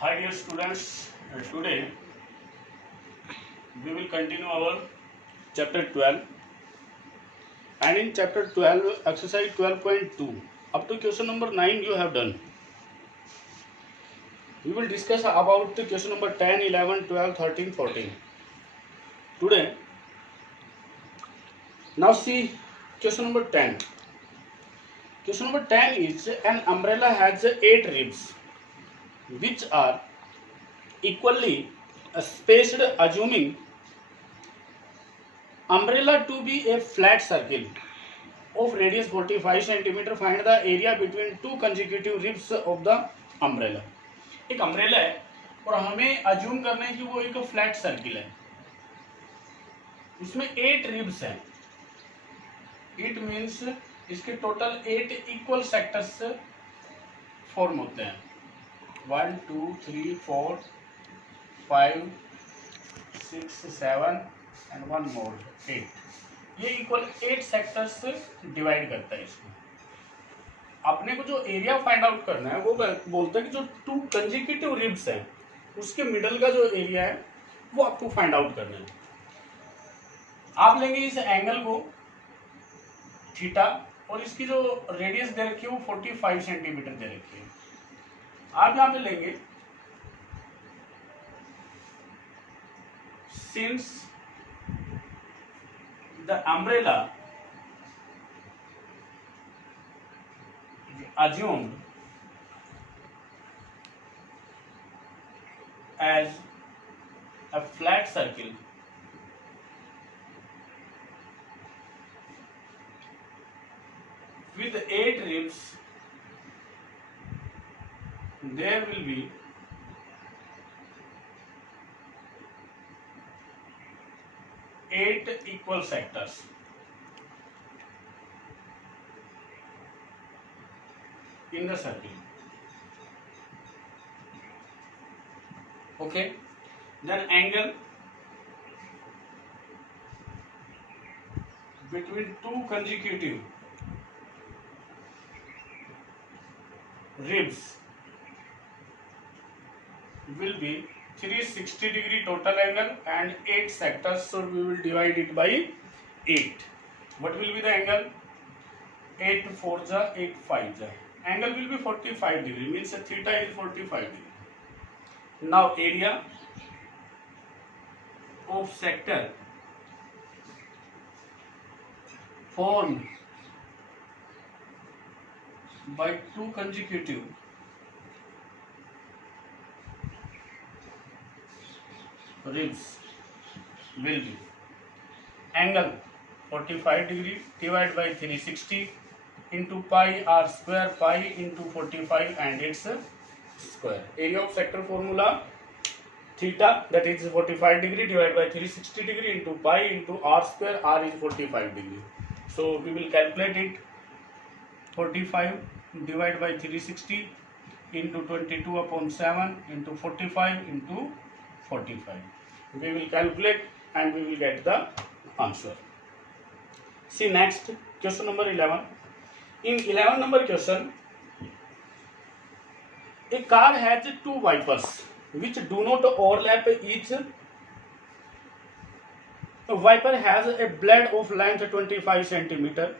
Hi dear students, today we will continue our chapter 12, and in chapter 12 exercise 12.2 up to question number 9 you have done. We will discuss about the question number 10, 11, 12, 13, 14 today. Now see question number 10. Question number 10 is an umbrella has 8 ribs which are equally spaced, assuming umbrella to be a flat circle of radius 45 cm. Find the area between two consecutive ribs of the umbrella. एक umbrella है और हमें assume करना है कि वो एक flat circle है, उसमें 8 रिब्स हैं. इट मीन्स इसके टोटल 8 इक्वल सेक्टर्स फॉर्म होते हैं. 1 2 3 4 5 6 7 एंड 1 मोर 8. ये इक्वल 8 सेक्टर्स डिवाइड करता है इसको. अपने को जो एरिया फाइंड आउट करना है वो बोलता है कि जो 2 कंसेक्यूटिव रिब्स हैं उसके मिडल का जो एरिया है वो आपको फाइंड आउट करना है. आप लेंगे इस एंगल को थीटा और इसकी जो रेडियस दे रखी है वो 45 सेंटीमीटर दे रखी है. आप यहां पे लेंगे since the umbrella assumed as a flat circle with 8 ribs, there will be 8 equal sectors. In the circle. Okay, then angle between two consecutive ribs will be 360 degree total angle and 8 sectors, so we will divide it by 8. What will be the angle? 8 4 ja 8 5 ja. Angle will be 45 degree, means theta is 45 degree. Now area of sector formed by 2 consecutive ribs will be angle 45 degree divided by 360 into pi r square, pi into 45 and its square. Area of sector formula theta, that is 45 degree divided by 360 degree into pi into r square, r is 45 degree. So we will calculate it. 45 divided by 360 into 22 upon 7 into 45 into 45. We will calculate and we will get the answer. See next question number 11. In 11 number question, a car has 2 wipers which do not overlap each. The wiper has a blade of length 25 centimeter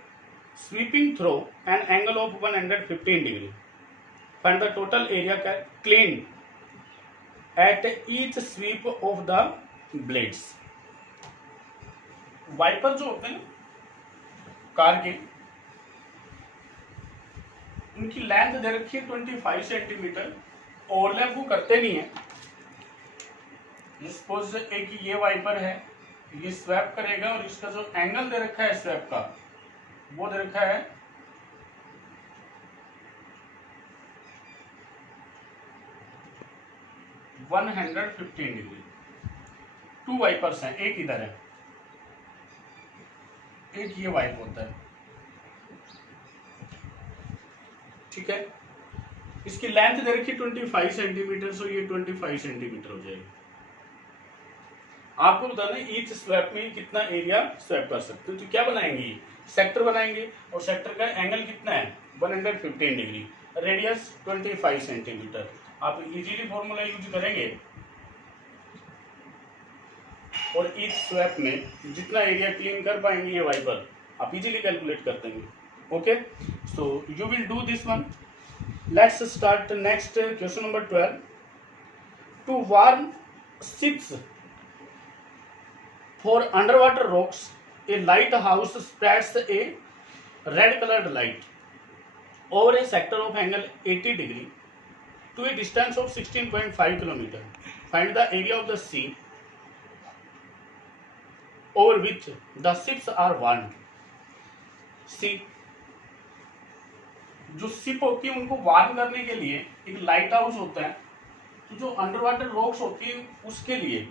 sweeping through an angle of 115 degree. Find the total area cleaned at each sweep of the blades. Wiper जो होते हैं car के, उनकी length दे रखी है 25 centimetre. Overlap वो करते नहीं है. सपोज एक ये वाइपर है, ये स्वैप करेगा और इसका जो एंगल दे रखा है स्वैप का वो दे रखा है 115 डिग्री. 2 वाइपर्स हैं, एक इधर है एक ये वाइप होता है. ठीक है, इसकी लेंथ दे रखी 25 सेंटीमीटर, सो ये 25 सेंटीमीटर हो जाएगी. आपको बताना ईच स्वैप में कितना एरिया स्वैप कर सकते हो. तो क्या बनाएंगे, सेक्टर बनाएंगे और सेक्टर का एंगल कितना है 115 डिग्री, रेडियस 25 सेंटीमीटर. आप इजीली फॉर्मूला यूज करेंगे और ईच स्वैप में जितना एरिया क्लीन कर पाएंगे ये वाइपर आप इजीली कैलकुलेट कर देंगे. Okay, so you will do this one. Let's start next question number 12. To warn ships for underwater rocks, a lighthouse spreads a red colored light over a sector of angle 80 degree to a distance of 16.5 km. Find the area of the sea over which the ships are warmed. सी जो ship होती है उनको warm करने के लिए एक light house होता है. तो जो अंडर वाटर रॉक्स होती है उसके लिए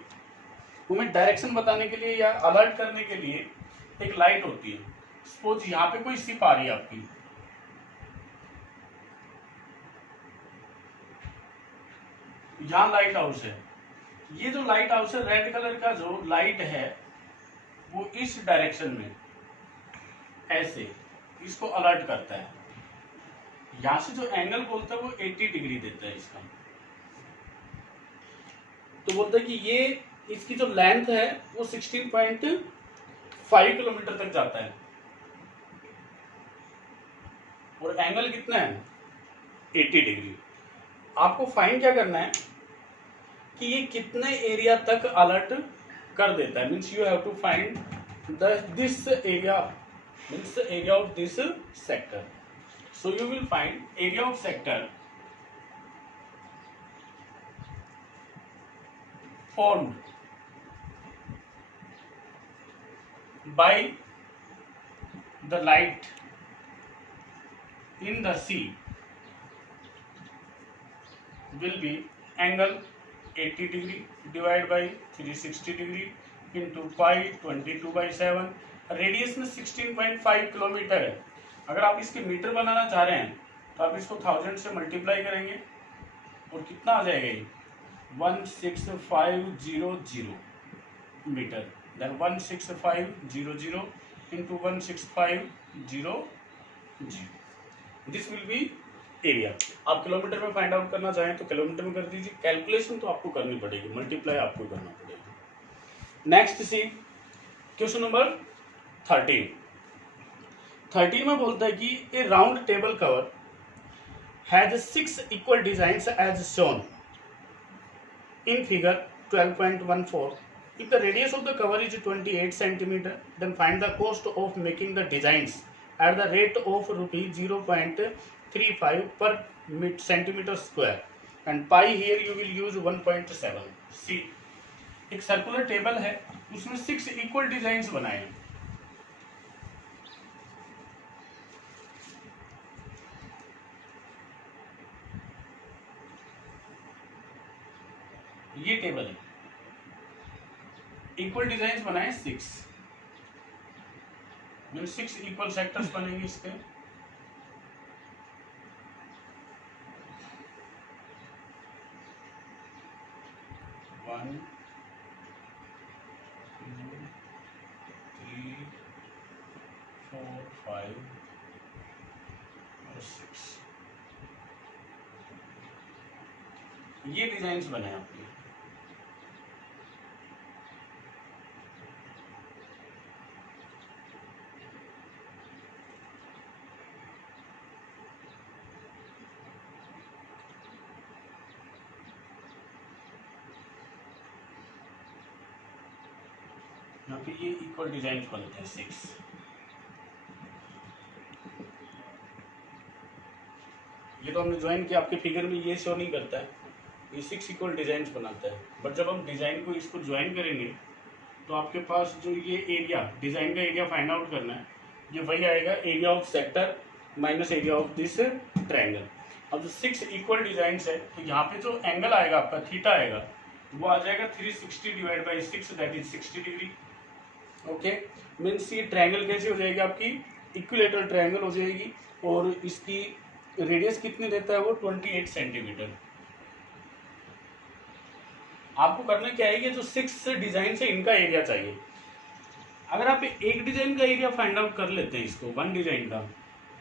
उन्हें डायरेक्शन बताने के लिए या अलर्ट करने के लिए एक लाइट होती है. सपोज यहाँ पे कोई शिप आ रही है आपकी, यहाँ लाइट हाउस है. ये जो लाइट हाउस है रेड कलर का जो लाइट है वो इस डायरेक्शन में ऐसे इसको अलर्ट करता है. यहां से जो एंगल बोलता है वो 80 डिग्री देता है इसका. तो बोलता है कि ये इसकी जो लेंथ है वो 16.5 किलोमीटर तक जाता है और एंगल कितना है 80 डिग्री. आपको फाइंड क्या करना है कि ये कितने एरिया तक अलर्ट कर देता है. Means you have to find this area, means the area of this sector. So you will find area of sector formed by the light in the sea will be angle 80 degree divided by 360 degree into pi 22/7. Radius में 16.5 kilometre है. अगर आप इसके metre बनाना चाह रहे हैं तो आप इसको 1000 से मल्टीप्लाई करेंगे और कितना आ जाएगा ये 16500 metre. Then 16500 into 16500. This will be area. आप किलोमीटर में फाइंड आउट करना चाहें तो किलोमीटर में कर दीजिए. कैलकुलेशन तो आपको करनी पड़ेगी, मल्टीप्लाई आपको करना पड़ेगा. नेक्स्ट सी क्वेश्चन नंबर 13 में बोलता है कि a round table cover has 6 equal designs as shown in figure 12.14. If the radius of the cover is 28 centimetre then find the cost of making the designs at the rate of ₹0.35 per centimetre square and pi here you will use 1.7. See एक circular table है, उसमें 6 equal designs बनाए हैं. ये table है, equal designs बनाए 6. 6 equal sectors बनेंगे इसके. वन 2 3 4 5 और 6 ये डिजाइन्स बने आपके. यहाँ पे ये इक्वल डिजाइन बनते हैं 6. ये तो हमने ज्वाइन किया, आपके फिगर में ये शो नहीं करता है. ये 6 इक्वल डिजाइन बनाता है. बट जब हम डिजाइन को इसको ज्वाइन करेंगे तो आपके पास जो ये एरिया डिजाइन का एरिया फाइंड आउट करना है, ये वही आएगा area of sector minus area of this triangle. अब जो 6 इक्वल डिजाइन है तो यहाँ पे जो एंगल आएगा आपका थीटा आएगा वो आ जाएगा 360 divide by 6 that is 60 degree. Okay, means ये ट्रायंगल कैसे हो जाएगी आपकी इक्विलेटरल ट्रायंगल हो जाएगी. और इसकी रेडियस कितनी देता है वो 28 सेंटीमीटर. आपको करना क्या है, ये जो 6 डिजाइन है इनका एरिया चाहिए. अगर आप एक डिजाइन का एरिया फाइंड आउट कर लेते हैं इसको, वन डिजाइन का,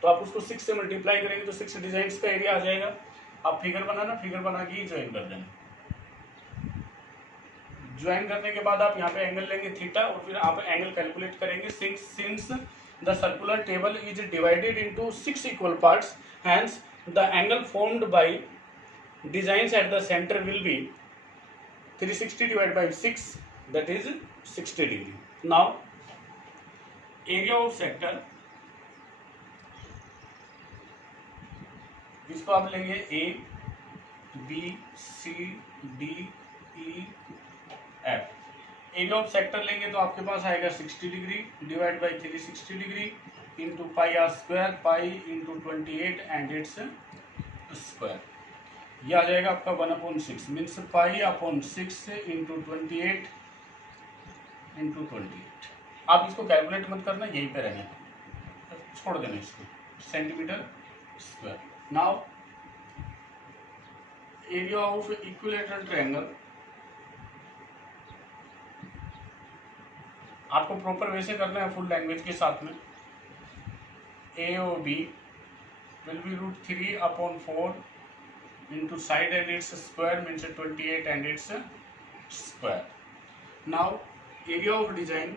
तो आप उसको 6 से मल्टीप्लाई करेंगे तो 6 डिजाइन का एरिया आ जाएगा. आप फिगर बनाना, फिगर बना के ही ज्वाइन कर देना। ज्वाइन करने के बाद आप यहाँ पे एंगल लेंगे थीटा और फिर आप एंगल कैलकुलेट करेंगे। Since the circular table is divided into 6 equal parts, hence the angle formed by designs at the centre will be 360 divided by 6, that is 60 degree. Now area of sector, इसको आप लेंगे A, B, C, D, E, F। Area of sector लेंगे तो आपके पास आएगा 60 degree divide by 360 degree into pi r square, pi into 28 and its square. यह आ जाएगा आपका 1/6 means pi upon 6 into 28 into 28। आप इसको कैलकुलेट मत करना, यहीं पे रहना, छोड़ देना इसको, centimetre square. Now area of equilateral triangle, आपको प्रॉपर वैसे करना है फुल लैंग्वेज के साथ में। A O B will be √3/4 into side and its square means 28 and its square. Now area of design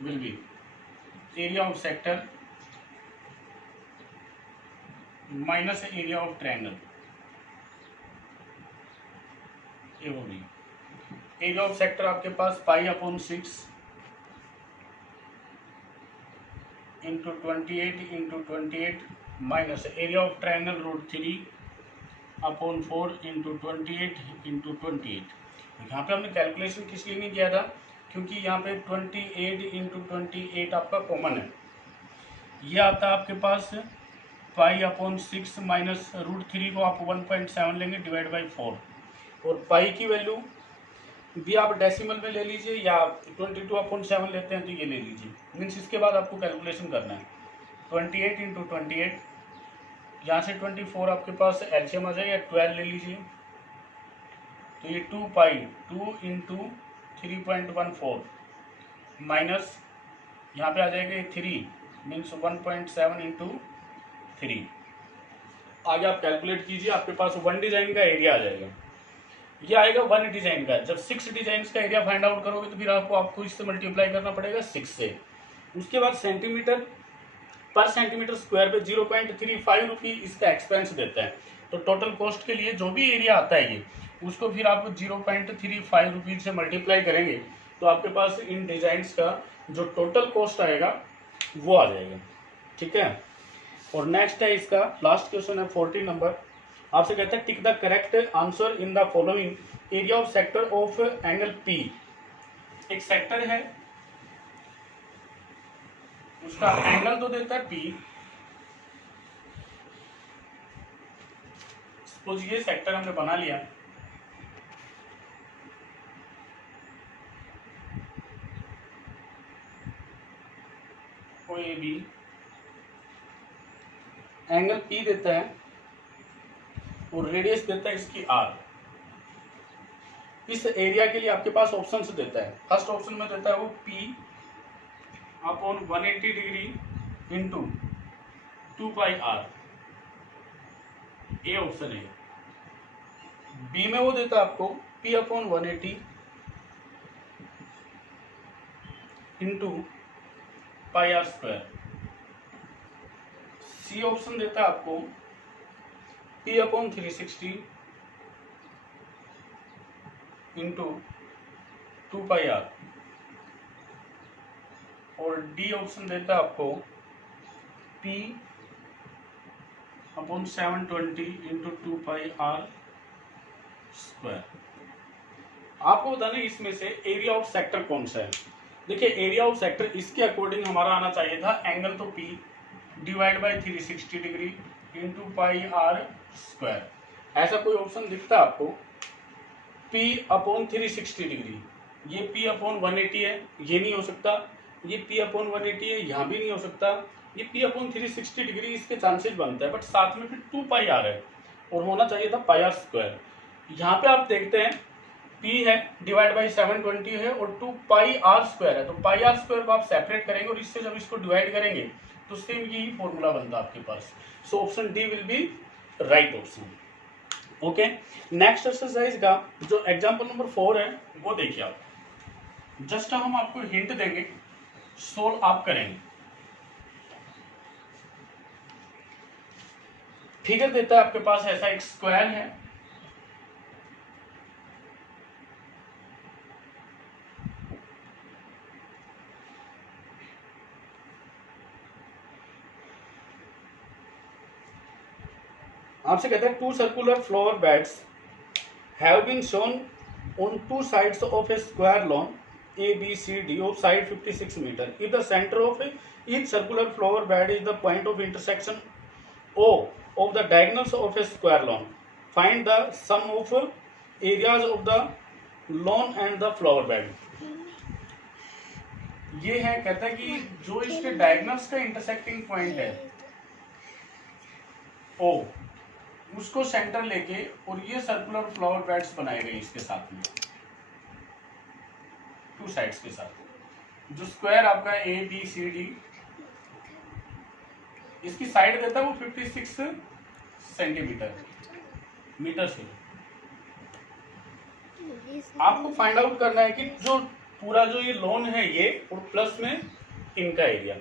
will be area of sector minus area of triangle AOB। area of sector आपके पास पाई/6 into 28 into 28 minus area of triangle √3/4 into 28 into 28। यहाँ पे हमने calculation किस लिए नहीं किया था, क्योंकि यहाँ पे 28 इंटू 28 आपका कॉमन है। ये आता है आपके पास पाई/6 माइनस √3 को आप 1.7 लेंगे डिवाइड बाई 4, और पाई की वैल्यू भी आप डेसिमल में ले लीजिए या 22/7 लेते हैं तो ये ले लीजिए। मीन्स इसके बाद आपको कैलकुलेशन करना है 28 इंटू 28, यहाँ से 24 आपके पास एलसीएम आ जाएगा, 12 ले लीजिए तो ये 2 पाई 2 इंटू 3.14 माइनस यहाँ पे आ जाएगा ये 3 मीन्स 1.7 इंटू 3। आगे आप कैलकुलेट कीजिए, आपके पास 1 डिजाइन का एरिया आ जाएगा। ये आएगा 1 डिजाइन का। जब 6 डिजाइन का एरिया फाइंड आउट करोगे तो फिर आपको इससे मल्टीप्लाई करना पड़ेगा 6 से। उसके बाद सेंटीमीटर पर सेंटीमीटर स्क्वायर पे 0.35 रुपी इसका एक्सपेंस देता है। तो टोटल कॉस्ट के लिए जो भी एरिया आता है ये उसको फिर आप 0.35 रुपीज से मल्टीप्लाई करेंगे तो आपके पास इन डिजाइन्स का जो टोटल कॉस्ट आएगा वो आ जाएगा। ठीक है, और नेक्स्ट है इसका लास्ट क्वेश्चन है 14 नंबर। आपसे कहता है tick the correct answer in the following area of sector of angle P. एक सेक्टर है, उसका एंगल तो देता है पी। सपोज ये सेक्टर हमने बना लिया, ए बी, एंगल पी देता है और रेडियस देता है इसकी आर। इस एरिया के लिए आपके पास ऑप्शंस देता है। फर्स्ट ऑप्शन में देता है वो P upon 180 degree into 2 pi r, A option है। बी में वो देता है आपको P upon 180 into pi r square. C option देता है आपको P upon 360 into 2 pi r, और डी ऑप्शन देता है आपको P upon 720 into 2 pi r square. आपको बताना इसमें से एरिया ऑफ सेक्टर कौन सा है। देखिए एरिया ऑफ सेक्टर इसके अकॉर्डिंग हमारा आना चाहिए था एंगल तो P divide by 360 degree into pi r square. ऐसा कोई ऑप्शन दिखता है आपको P अपॉन 360 डिग्री, ये P अपॉन 180 है, ये नहीं हो सकता। ये P अपॉन 180 है, यहाँ भी नहीं हो सकता। ये P अपॉन 360 डिग्री इसके चांसेस बनता है, बट साथ में फिर 2 पाई आर है और होना चाहिए था पाई आर स्क्वायर। यहाँ पे आप देखते हैं P है डिवाइड बाई 720 है और 2 पाई आर स्क्वायर है, तो पाई आर स्क्वायर को आप सेपरेट करेंगे और इससे जब इसको डिवाइड करेंगे तो सेम यही फॉर्मूला बनता आपके पास। So option D will be right option. Okay, next exercise का जो एग्जाम्पल नंबर 4 है वो देखिए आप। जस्ट हम आपको हिंट देंगे, सोल्व आप करेंगे। फिगर देता है आपके पास ऐसा एक स्क्वायर है, आपसे कहते हैं two circular flower beds have been shown on two sides of a square lawn A B C D of side 56 metre. If the centre of each circular flower bed is the point of intersection O of the diagonals of a square lawn. Find the sum of areas of the lawn and the flower bed. ये है, कहता है कि जो इसके diagonals का intersecting point है O, उसको सेंटर लेके और ये सर्कुलर फ्लावर बेड्स बनाए गए इसके साथ में, टू साइड्स के साथ। जो स्क्वायर आपका ए बी सी डी, इसकी साइड देता है वो 56 सेंटीमीटर मीटर से। आपको फाइंड आउट करना है कि जो पूरा जो ये लोन है ये और प्लस में इनका एरिया।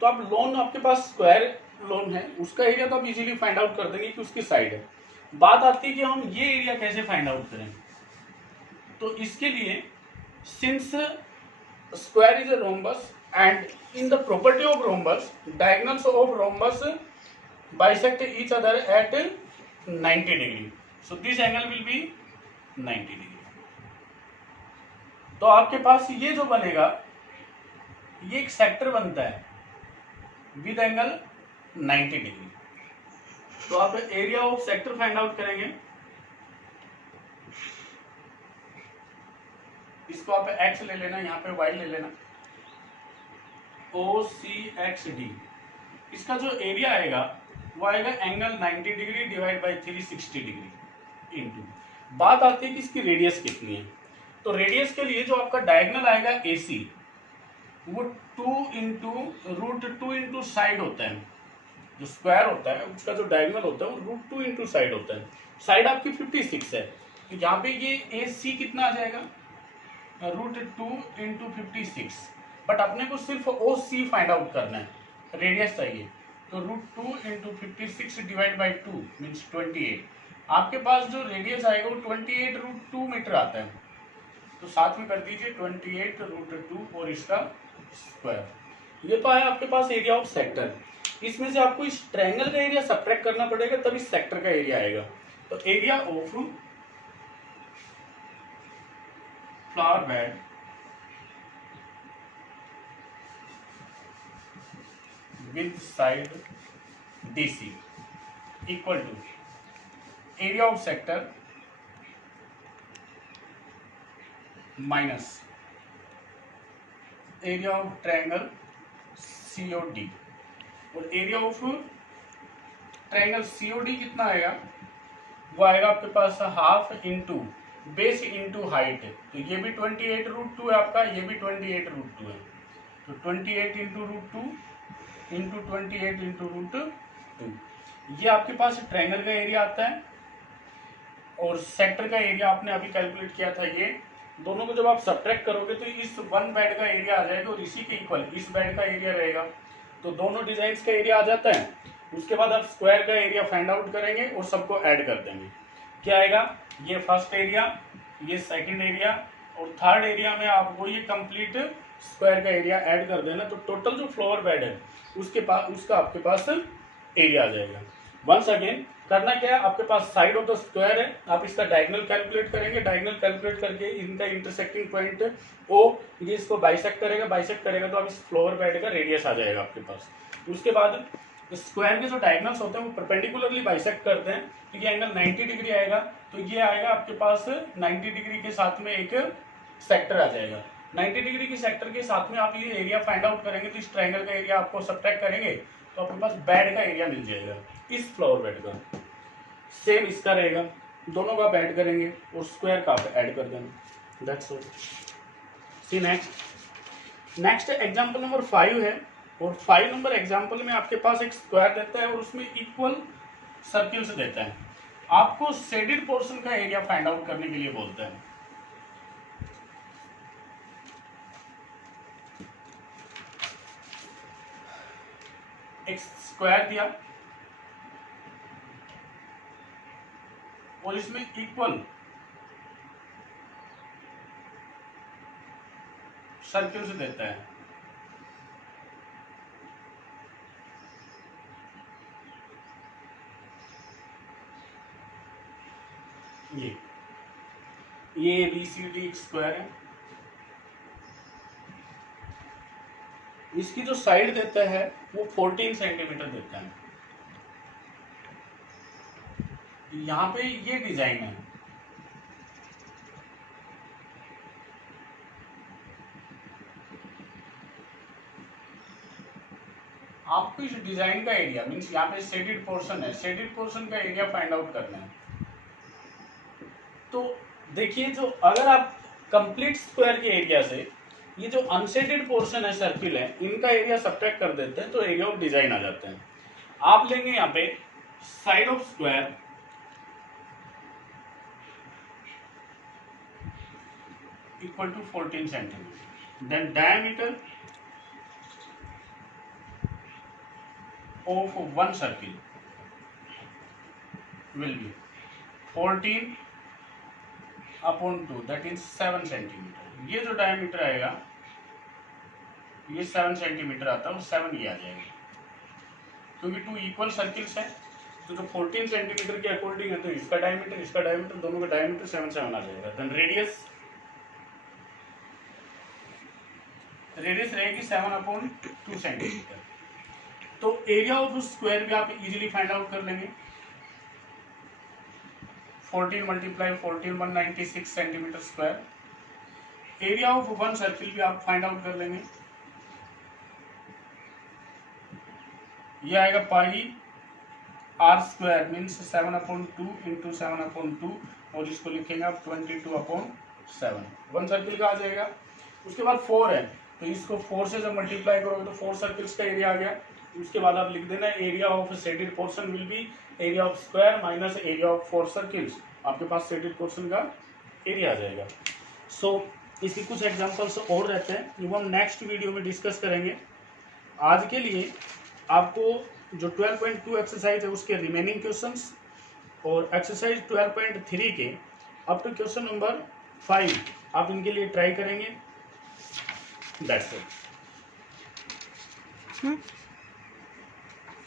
तो आप लोन, आपके पास स्क्वायर लोन है, उसका एरिया तो आप इजीली फाइंड आउट कर देंगे कि उसकी साइड है। बात आती है कि हम ये एरिया कैसे फाइंड आउट करें। तो इसके लिए since square is a rhombus and in the property of rhombus, diagonals of rhombus bisect each other at 90 degree. So this angle will be 90 degree. तो आपके पास ये जो बनेगा, ये एक सेक्टर बनता है विद एंगल 90 डिग्री। तो आप area of sector find out करेंगे। इसको आप x ले लेना, यहाँ पे y ले लेना, OCXD। इसका जो एरिया आएगा वो आएगा angle 90 degree divide by 360 degree into. बात आती है कि इसकी रेडियस कितनी है। तो रेडियस के लिए जो आपका डायगोनल आएगा AC, वो 2 इंटू √2 इंटू साइड होता है। जो स्क्वायर होता है उसका जो डायगोनल होता है वो √2 इंटू साइड होता है। साइड आपकी 56 है, तो यहाँ पे ये AC कितना आ जाएगा, √2 इंटू 56। बट अपने को सिर्फ OC फाइंड आउट करना है, रेडियस चाहिए। तो √2 इंटू 56 डिवाइड बाई 2 मीन्स 28। आपके पास जो रेडियस आएगा वो 28 √2 मीटर आता है। तो साथ में कर दीजिए 28 √2 और इसका स्क्वायर। ये तो है आपके पास एरिया ऑफ सेक्टर। इसमें से आपको इस ट्रायंगल का एरिया सब्ट्रैक्ट करना पड़ेगा, तब इस सेक्टर का एरिया आएगा। तो area of flower bed with side DC equal to area of sector minus area of triangle COD। और एरिया ऑफ ट्रायंगल COD कितना आएगा, वो आएगा आपके पास half into base into height. तो ये भी 28 √2 है आपका, ये भी 28 √2 है। तो 28 इंटू √2 इंटू 28 इंटू √2। ये आपके पास ट्रायंगल का एरिया आता है और सेक्टर का एरिया आपने अभी कैलकुलेट किया था। ये दोनों को जब आप सब्ट्रैक्ट करोगे तो इस वन बेड का एरिया आ जाएगा और इसी के इक्वल इस बेड का एरिया रहेगा। तो दोनों डिजाइन का एरिया आ जाता है। उसके बाद आप स्क्वायर का एरिया फाइंड आउट करेंगे और सबको ऐड कर देंगे। क्या आएगा, ये फर्स्ट एरिया, ये सेकंड एरिया और थर्ड एरिया में आपको ये कंप्लीट स्क्वायर का एरिया ऐड कर देना। तो टोटल जो फ्लोर बेड है उसका आपके पास एरिया आ जाएगा। वंस अगेन करना क्या है, आपके पास साइड ऑफ द स्क्वायर है, आप इसका डायगोनल कैलकुलेट करेंगे। डायगोनल कैलकुलेट करके इनका इंटरसेक्टिंग पॉइंट O, ये इसको बाइसेक्ट करेगा तो अब इस फ्लोर बेड का रेडियस आ जाएगा आपके पास। उसके बाद स्क्वायर के जो डायगोनल्स होते हैं वो परपेंडिकुलरली बाइसेक्ट करते हैं, तो ये एंगल 90 डिग्री आएगा। तो ये आएगा आपके पास 90 डिग्री के साथ में एक सेक्टर आ जाएगा। 90 डिग्री के सेक्टर के साथ में आप ये एरिया फाइंड आउट करेंगे तो इस ट्रायंगल का एरिया आपको सब्ट्रैक्ट करेंगे तो आपके पास बेड का एरिया मिल जाएगा। इस फ्लोर बेड का सेम इसका रहेगा, दोनों का आप ऐड करेंगे और स्क्वायर का आप ऐड कर देंगे। That's all. See next example number 5 है। और 5 नंबर एग्जाम्पल में आपके पास एक स्क्वायर देता है और उसमें इक्वल सर्किल्स देता है। आपको शेडेड पोर्शन का एरिया फाइंड आउट करने के लिए बोलते हैं। एक स्क्वायर दिया और इसमें इक्वल सर्किल्स देता है। ये ABCD एक स्क्वायर है। इसकी जो साइड देता है वो 14 सेंटीमीटर देता है। यहाँ पे ये डिजाइन है। आपको इस डिजाइन का एरिया मीन्स यहाँ पे शेडेड पोर्शन है, शेडेड पोर्शन का एरिया फाइंड आउट करना है। तो देखिए, जो अगर आप कंप्लीट स्क्वायर के एरिया से ये जो अनशेडेड पोर्शन है, सर्किल है, इनका एरिया सब्ट्रैक्ट कर देते हैं तो एरिया ऑफ डिजाइन आ जाते हैं। आप लेंगे यहाँ पे side of square equal to 14 centimetre, then diameter of one circle will be 14 upon 2, that is 7 centimetre. ये जो डायमीटर आएगा ये 7 सेंटीमीटर आता है और 7 ये आ जाएगा, क्योंकि 2 इक्वल सर्किल्स है तो जो 14 सेंटीमीटर के अकॉर्डिंग है तो इसका डायमीटर दोनों का डायमीटर 7 7 आ जाएगा। देन रेडियस रहेगी 7/2 सेंटीमीटर। तो एरिया ऑफ स्क्वायर भी आप इजीली फाइंड आउट कर लेंगे। 14 × 14 196 centimetre square. Area of one circle भी आप फाइंड आउट कर लेंगे। ये आएगा पाई r स्क्वायर मीन्स 7/2 × 7/2 और इसको लिखेंगे आप 22/7। वन सर्किल का आ जाएगा। उसके बाद 4 है तो इसको 4 से जब मल्टीप्लाई करोगे तो 4 सर्किल्स का एरिया आ गया। उसके बाद आप लिख देना area of shaded portion will be area of square minus area of 4 circles. आपके पास शेडेड पोर्शन का एरिया आ जाएगा। सो इसकी कुछ एग्जांपल्स और रहते हैं जो हम नेक्स्ट वीडियो में डिस्कस करेंगे। आज के लिए आपको जो 12.2 एक्सरसाइज है उसके रिमेनिंग क्वेश्चंस और एक्सरसाइज 12.3 के अप टू क्वेश्चन नंबर 5 आप इनके लिए ट्राई करेंगे। That's it.